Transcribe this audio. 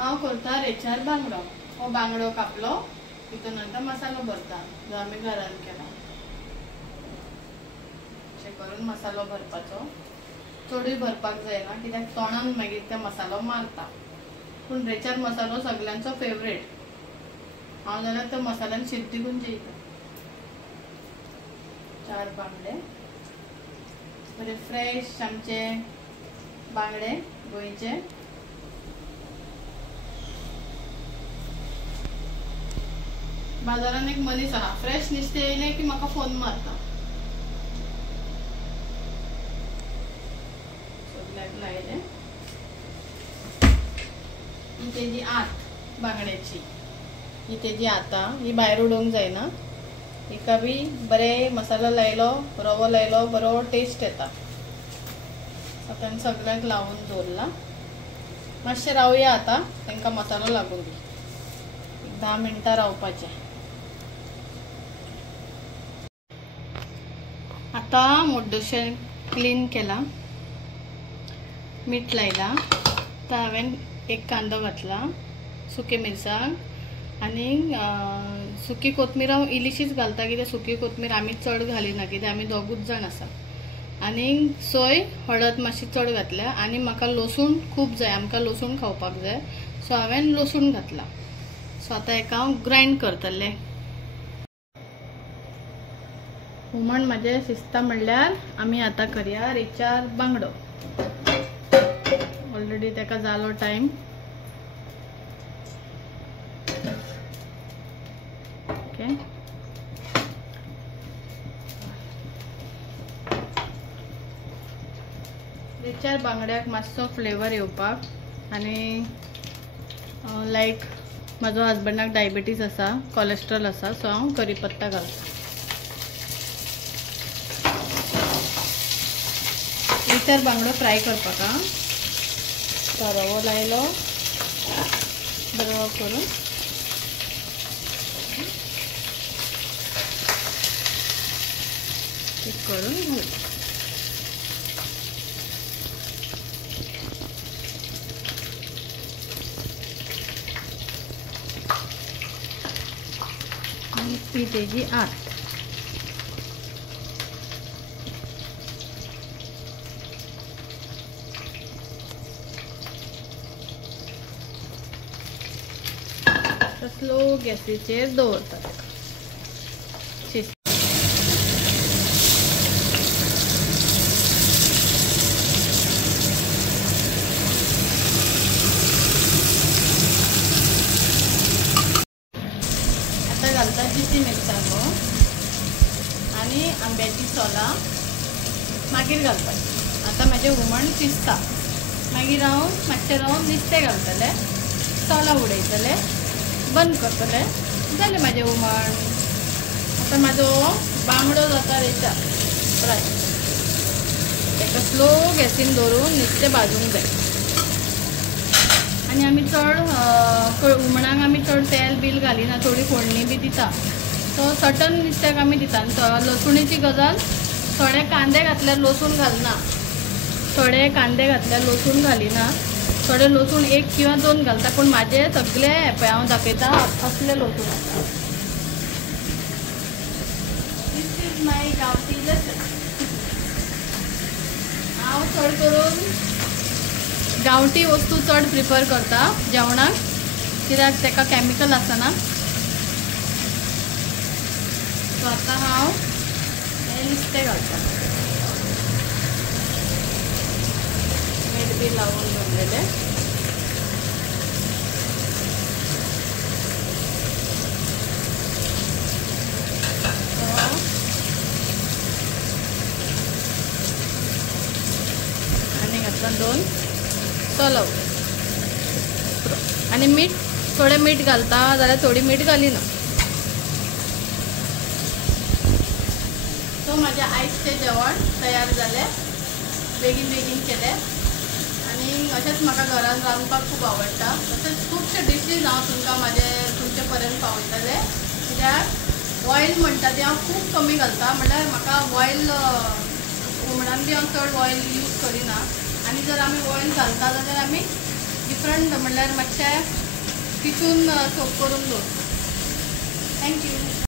हांव करता रेचार बांगडो। हो बांगडो कापलो, तितून नंतर मसालो भरता जो आमी घरान केला। अशें करून मसालो भरपाचो। चडूय भरपाक जायना कित्याक तोंडान मागीर ते मसालो मारता। पूण रेचार मसालो सगळ्यांचो फेवरेट। हांव जाल्यार तो मसाल्यान शीत दिवून जेयता। 4 बांगडे बरे फ्रेश आमचे बांगडे गोंयचे। बाजारान एक मनीस आहा, फ्रेश नुस्तें येयलें की म्हाका फोन मारता। सगळ्याक लायले। ही तेजी आत बांगड्याची, ही तेजी आतां, ही भायर उडोवंक जायना। हिका बी बरे मसालो लायलो, रवो लायलो, बरो टेस्ट येता। आता सगळ्याक लावून दवरला। मातशें रावया आता, तांकां मसालो लागून दी। 10 मिनटां रावपाचें। आता मुड्डोशें क्लीन केला, मीठ लायला। आता हांवें एक कांदो घातला, सुकी मिरसांग आनी सुकी कोथमीर हांव इल्लीशीच घालता कित्याक सुकी कोथमीर आमी चड घालिना कित्याक आमी दोगूच जाण आसा। आनी सोय हळद मातशी चड घातल्या आनी म्हाका लसूण खूब जाय, आमकां लसूण खावपाक जाय, सो हांवें लसूण घातला। सो आता हेका हांव ग्राइंड करतलें। हुमण म्हाजें शिजता म्हणल्यार आमी आता करया रेचार बांगडो। ऑलरेडी तेका जालो टायम। ओके, रेचार बांगड्याक मातसो फ्लेवर येवपाक आनी लायक म्हाजो हजबंडाक डायबिटीज आसा, कोलेस्ट्रॉल आसा, सो हांव करीपत्ता घालता। रेचार बांगडो फ्राय करपाक रवो लायलो बरो करून। करून ही तेजी आत। स्लो गॅसीचेर दवरता। आता घालता जिती मिरसांगो आनी आंब्याची सोलां मागीर घालपाची। आता म्हाजें हुमण शिजता, मागीर हांव मातशें रावन नुस्तें घालतलें, सोलां उडयतलें, बंद करतलें, जालें म्हाजें हुमण। आता म्हाजो बांगडो जाता रेचार फ्राय। तेका स्लो गॅसीन दवरून नुस्तें भाजूंक जाय। आनी आमी चड हुमणाक आमी चड तेल बील घालिना, थोडी फोडणी बी दिता। सो सटन नुस्त्याक आमी दिता। लसुणीची गजाल, थोडे कांदे घातल्यार लसूण घालना, थोडे कांदे घातल्यार लसूण घालिना, थोडे लसूण 1 किंवा 2 घालता, पूण म्हाजे सगळे हांव दाखयता असले लसूण आसा। दिस इज माय गांवठी लसूण। हांव चड करून गांवठी वस्तू चड प्रिफर करता जेवणाक कित्याक तेका केमिकल आसना। सो आता हांव हें नुस्तें घालता, मीठ बी लावून दवरलेलें। आनी घातला 2 सोलां आनी मीठ, थोडे मीठ घालता जाल्यार थोडी मीठ घालिना। सो म्हाजें आयजचें जेवण तयार जालें, बेगीन बेगीन केलें। आनी अशेंच म्हाका घरान रांदपाक खूब आवडटा। तशेंच खुबशे डिशीज हांव तुमचे पर्यंत पावयतलें कित्याक ऑयल म्हणटा तें हांव खूब कमी घालता। म्हणल्यार म्हाका ऑयल हुमणान बी हांव चड ऑयल यूज करिना। आनी जर आमी ऑयल घालता जाल्यार आमी डिफरंट म्हणल्यार मातशें चितून सोप करून दवर. थँक्यू.